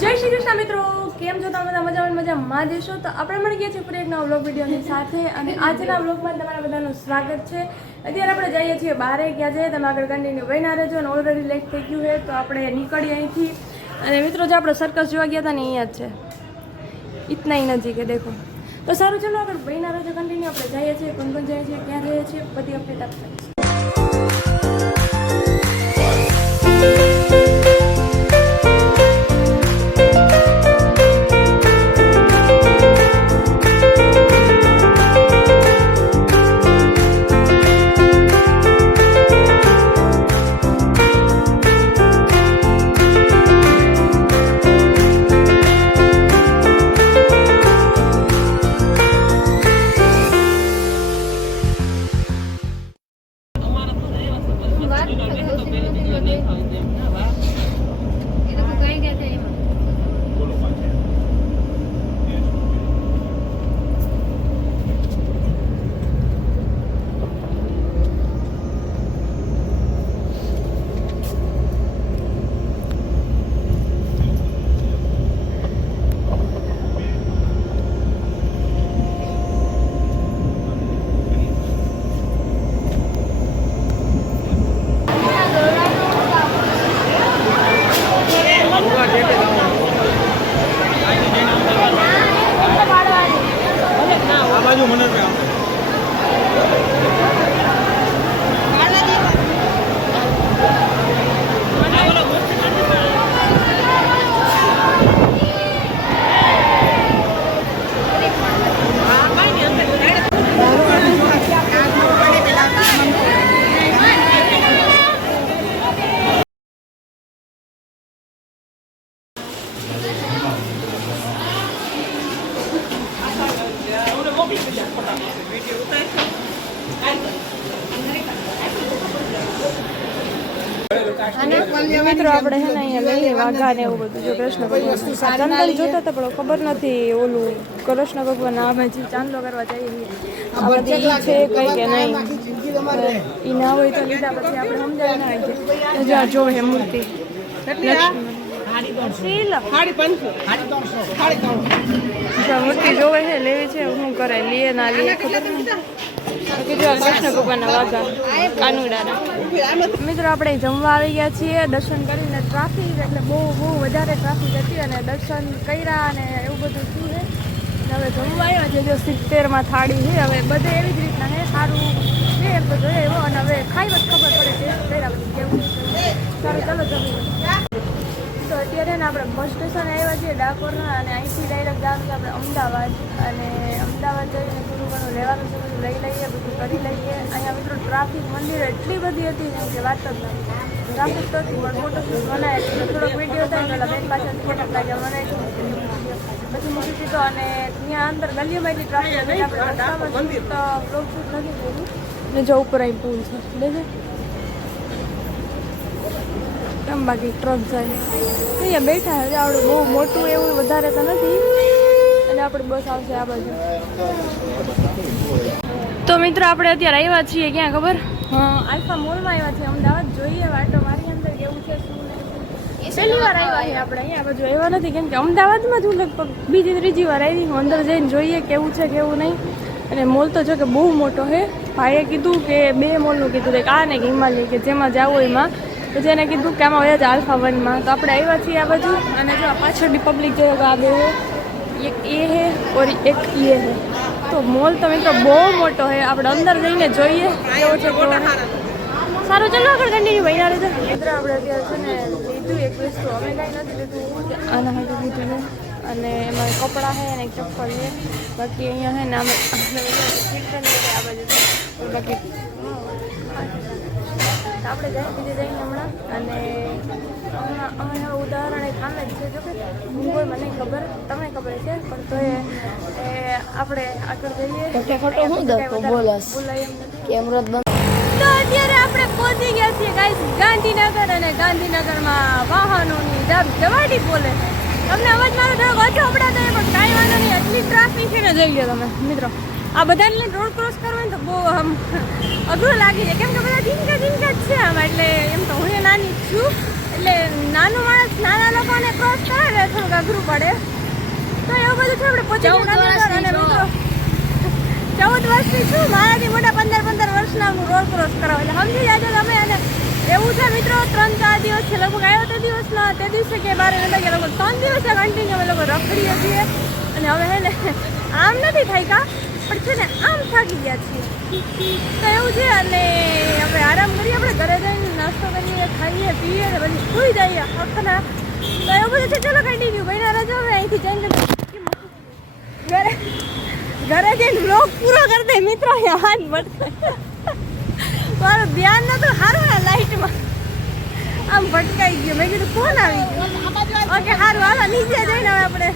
જય શ્રી કૃષ્ણ મિત્રો, કેમ છો તમે? બધા મજામાં દેશો. તો આપણે મળી ગયા છીએ પૂરી એક નવા વ્લોગ વિડીયોની સાથે અને આજના વ્લોગમાં તમારા બધાનું સ્વાગત છે. અત્યારે આપણે જઈએ છીએ બહાર. ક્યાં જઈએ તમે આગળ કન્ટિન્યુ બન્યા રહેજો અને ઓલરેડી લેટ થઈ ગયું છે તો આપણે નીકળીએ અહીંથી. અને મિત્રો જે આપણે સર્કસ જોવા ગયા હતા ને અહીંયા જ છે, ઇતના ही નજીક है देखो. તો સારું, ચલો આગળ બન્યા રહેજો કન્ટિન્યુ. આપણે જઈએ છીએ, કોણ કોણ જઈએ છીએ, ક્યાં જઈએ છીએ, બધી અપડેટ આપીએ. મિત્રો આપણે હે ને અહીંયા લઈએ વાઘા ને એવું બધું. જો કૃષ્ણ ભગવાન ચંદન જોતા હતા પણ ખબર નથી ઓલું કૃષ્ણ ભગવાન અમે જે ચાંદલો કરવા જઈએ આ બધી ઈ છે કઈ કે નહીં ઈ ના હોય તો લીધા પછી આપણે સમજાય ના આવી જાય. જો હે મૂર્તિ મૂર્તિ જોવે છે, લેવી છે, શું કરે, લીએ ના લીએ ખબર નહીં. કૃષ્ણ ભગવાનના વાઘા કાનુડાના. મિત્રો આપણે જમવા આવી ગયા છીએ દર્શન કરીને. ટ્રાફિક એટલે બહુ વધારે ટ્રાફિક હતી અને દર્શન કર્યા અને એવું બધું થયું છે. હવે જમવા આવ્યા છે. જો 70માં થાળી છે. હવે બધે એવી જ રીતના છે, સારું છે એમ તો જોઈએ એવો. અને હવે ખાઈ જ ખબર પડે ટેસ્ટ કર્યા પછી કેવું છે. સારું, ચાલો જમી. તો અત્યારે ને આપણે બસ સ્ટેશન આવ્યા છીએ ડાકોરના અને અહીંથી ડાયરેક્ટ જવાનું છે આપણે અમદાવાદ. અને અમદાવાદ જઈને થોડું ઘણું લેવાનું છે, બધું લઈ લઈએ, બધું કરી લઈએ. અહીંયા મિત્રો ટ્રાફિક મંદિર એટલી બધી હતી ને કે વાત જ નથી. ટ્રાફિક તો હતી પણ ફોટોશૂટ બનાવે એટલે થોડોક વિડીયો થાય પેલા બેન પાછળ ફોટો લાગ્યા બનાવી પછી મૂકી દીધો. અને ત્યાં અંદર ગલીઓમાં એટલી ટ્રાફિક હતી આપણે રસ્તામાં તો બ્લોગ શૂટ નથી કર્યું. ને જો ઉપર અહીં પુલ છે દેખે કેમ બાકી ટ્રક જાય અહીંયા બેઠા છે. આવડું બહુ મોટું એવું વધારે તો નથી. અને આપણી બસ આવશે આ બાજુ. તો મિત્રો આપણે અત્યારે આવ્યા છીએ ક્યાં ખબર? આલ્ફા મોલમાં આવ્યા છીએ અમદાવાદ. જોઈએ વાટો મારી અંદર કેવું છે શું નહીં. પહેલી વાર આવ્યા છે આપણે અહીંયા બાજુ આવ્યા નથી કેમ કે અમદાવાદમાં જ હું લગભગ બીજી ત્રીજી વાર આવી. હું અંદર જઈને જોઈએ કેવું છે કેવું નહીં. અને મોલ તો જો કે બહુ મોટો છે. ભાઈએ કીધું કે 2 મોલનું કીધું કે આ ને કે હિમાલય કે જેમાં જવું એમાં. પછી એને કીધું કે આમાં વયા જ આલ્ફા 1માં. તો આપણે આવ્યા છીએ આ બાજુ. અને જો પાછળની પબ્લિક જોઈએ તો આ બે એક એ હે ઓર એક એ હે. તો મોલ તો મિત્રો બહુ મોટો છે. આપણે અંદર જઈને જોઈએ કેવો છે કેવો. સારું, ચાલો આગળ કન્ટિન્યુ ભાઈ ના રીતે. મિત્રો આપણે અત્યારે છે ને લીધું એક વસ્તુ. અમે કાંઈ નથી લીધું, આના માટે લીધું છે. અને એમાં કપડાં છે અને એક ચપ્પલ છે. બાકી અહીંયા છે ને અમે આ બાજુ બાકી આપણે જઈ બીજે જઈને હમણાં. અને અમે હવે ઉદાહરણ એક આમે જ છે. જો કે હું મને ખબર તમને ખબર છે પણ તો એ આપણે આગળ જઈએ. તો અત્યારે આપણે પહોંચી ગયા છીએ ગાઈસ ગાંધીનગર. અને ગાંધીનગરમાં વાહનોની જવાડી બોલે છે. તમને અવાજ મારો થોડોક ઓછો પડાતો હોય પણ કાંઈ વાંધો નહીં. એટલી ટ્રાફિક છે ને જોઈ લો તમે મિત્રો. આ બધાને લઈને રોડ ક્રોસ કરવાનું તો બહુ આમ અઘરું લાગી જાય કેમ કે બધા ઝીંકા જ છે આમાં. એટલે એમ તો હું નાની જ છું એટલે નાનું માણસ નાના લોકોને ક્રોસ કરે થોડુંક બધું છે આપણે પહોંચી ગયા ગાંધીનગર. અને મિત્રો 14 વર્ષની છું, મારાથી મોટા 15 વર્ષના હું રોડ ક્રોસ કરાવું એટલે સમજી જાજો તમે. અને એવું છે મિત્રો 3-4 દિવસ છે લગભગ આવ્યો તે દિવસના તે દિવસે કે બારે નતા ગયા લગભગ 3 દિવસે કન્ટિન્યુ અમે લોકો રખડીએ છીએ. અને હવે હે ને આમ નથી થાક્યા પણ છે ને આમ થાકી ગયા છીએ તો એવું છે. અને હવે આરામ કરીએ, આપણે ઘરે જઈને નાસ્તો કરીએ, ખાઈએ પીએ ને પછી સૂઈ જઈએ આખના. તો એવું બધું છે. ચલો કન્ટિન્યુ બન્યા રહેજો. હવે અહીંથી જઈને ઘરે જઈને બ્લોગ પૂરો કરી દે મિત્રો. હાથ ભટકાય મારું ધ્યાન નતું સારું ને લાઈટમાં આમ ભટકાઈ ગયું. મેં કીધું ફોન આવી ગયો. ઓકે સારું હાલો નીચે જઈને હવે આપણે